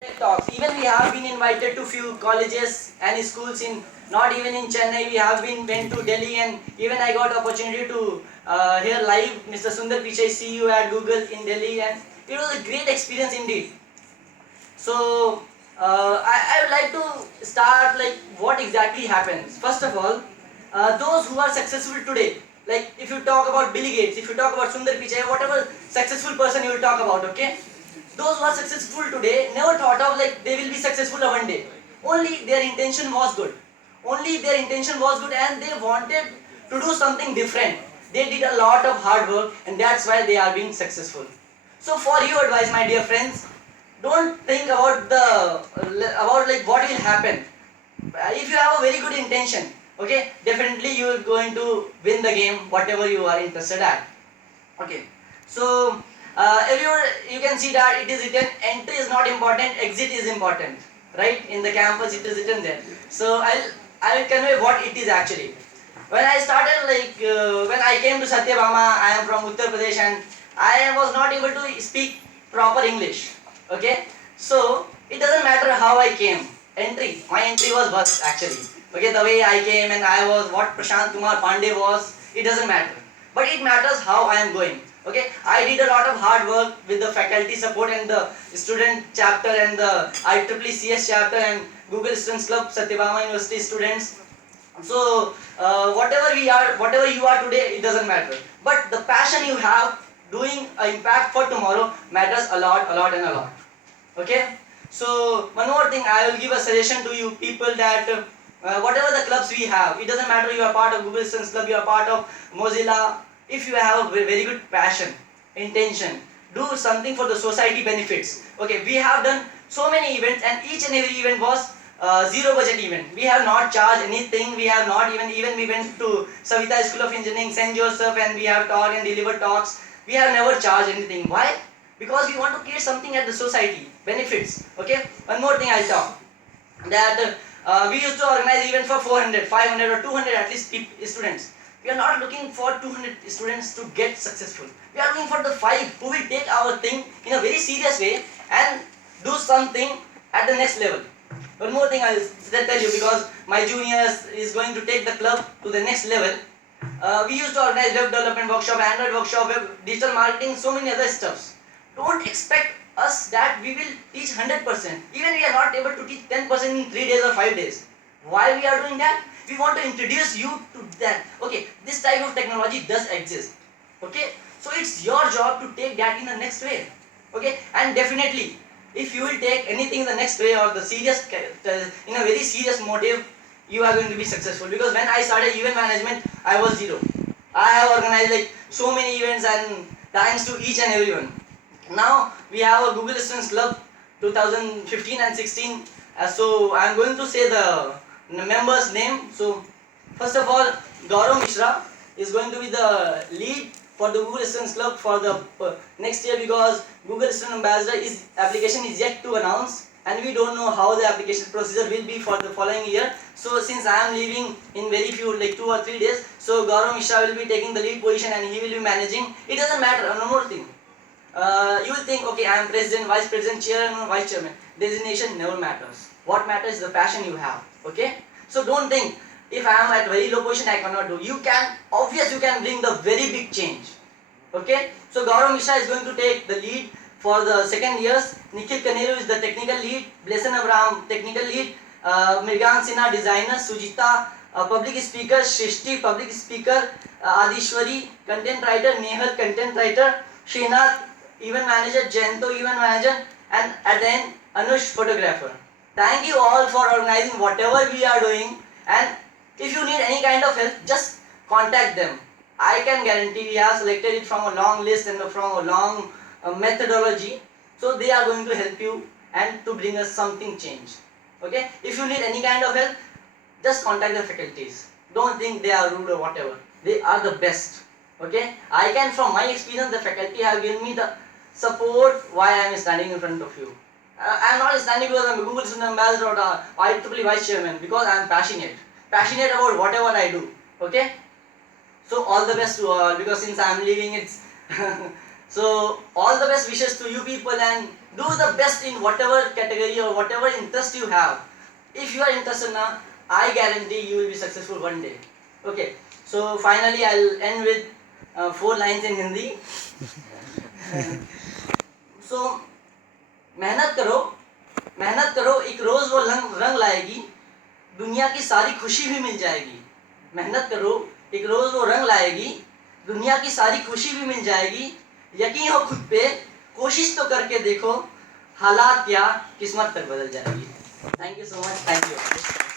TED Talks. Even we have been invited to few colleges and schools in not even in Chennai. We have been went to Delhi, and even I got opportunity to hear live Mr. Sundar Pichai CEO at Google in Delhi, and it was a great experience indeed. So I would like to start like what exactly happens. First of all, those who are successful today, like if you talk about Bill Gates, if you talk about Sundar Pichai, whatever successful person you will talk about, okay? Those who are successful today never thought of like they will be successful one day. Only their intention was good. Only their intention was good and they wanted to do something different. They did a lot of hard work and that's why they are being successful. So for your advice, my dear friends, don't think about about like what will happen. If you have a very good intention, okay, definitely you are going to win the game, whatever you are interested at. Okay, so everywhere you can see that it is written entry is not important, exit is important, right? In the campus it is written there. So I'll convey what it is actually. When I started when I came to Satyabhama, I am from Uttar Pradesh and I was not able to speak proper English. Okay, so it doesn't matter how I came. My entry was bus actually. Okay, the way I came and I was what Prashant Kumar Pandey was, it doesn't matter. But it matters how I am going. Okay, I did a lot of hard work with the faculty support and the student chapter and the IEEE chapter and Google Students Club, Satyabhama University students. So whatever you are today, it doesn't matter. But the passion you have doing an impact for tomorrow matters a lot and a lot. Okay. So one more thing, I will give a suggestion to you people that whatever the clubs we have, it doesn't matter you are part of Google Students Club, you are part of Mozilla. If you have a very good passion, intention, do something for the society benefits. Okay, we have done so many events and each and every event was zero budget event. We have not charged anything. We have not even we went to Savita School of Engineering, St. Joseph, and we have taught and delivered talks. We have never charged anything. Why? Because we want to create something at the society benefits. Okay. One more thing I'll talk that we used to organize event for 400, 500, or 200 at least students. We are not looking for 200 students to get successful. We are looking for the 5 who will take our thing in a very serious way and do something at the next level. One more thing I'll tell you because my juniors is going to take the club to the next level. We used to organize web development workshop, Android workshop, web digital marketing, so many other stuffs. Don't expect us that we will teach 100%. Even we are not able to teach 10% in 3 days or 5 days. Why we are doing that? We want to introduce you to that. Okay, this type of technology does exist. Okay, so it's your job to take that in the next way. Okay, and definitely if you will take anything in the next way or the serious in a very serious motive, you are going to be successful. Because when I started event management, I was zero. I have organized like so many events and thanks to each and everyone. Now we have a Google Students Club 2015 and 16. So I am going to say the members name. So first of all, Gaurav Mishra is going to be the lead for the Google Students Club for the next year, because Google Student Ambassador is application is yet to announce and we don't know how the application procedure will be for the following year. So since I am leaving in very few like 2 or 3 days, so Gaurav Mishra will be taking the lead position and he will be managing. It doesn't matter. One more thing. You will think, okay, I am president, vice president, chairman, vice chairman. Designation never matters. What matters is the passion you have. Okay? So don't think, if I am at very low position, I cannot do. You can, obviously you can bring the very big change. Okay? So Gaurav Mishra is going to take the lead for the second years. Nikhil Kaneru is the technical lead. Blesson Abraham, technical lead. Mirgan Sinha, designer. Sujita, public speaker. Shrishti, public speaker. Adishwari, content writer. Nehal, content writer. Srinath, event manager. Jayanto, event manager. And at the end, Anush, photographer. Thank you all for organizing whatever we are doing, and if you need any kind of help, just contact them. I can guarantee we have selected it from a long list and from a long methodology, so they are going to help you and to bring us something change. Okay, if you need any kind of help, just contact the faculties. Don't think they are rude or whatever. They are the best. Okay, I can, from my experience, the faculty have given me the support why I am standing in front of you. I am not standing because I am a Google Student Ambassador or IEEE Vice Chairman, because I am passionate. Passionate about whatever I do. Okay? So all the best to all, because since I am leaving, it's So all the best wishes to you people, and do the best in whatever category or whatever interest you have. If you are interested now, I guarantee you will be successful one day. Okay, so finally I'll end with 4 lines in Hindi. So मेहनत करो, एक रोज वो रंग लाएगी, दुनिया की सारी खुशी भी मिल जाएगी। मेहनत करो, एक रोज वो रंग लाएगी, दुनिया की सारी खुशी भी मिल जाएगी। यकीन हो खुद पे, कोशिश तो करके देखो, हालात क्या किस्मत तक बदल जाएगी। Thank you so much, thank you.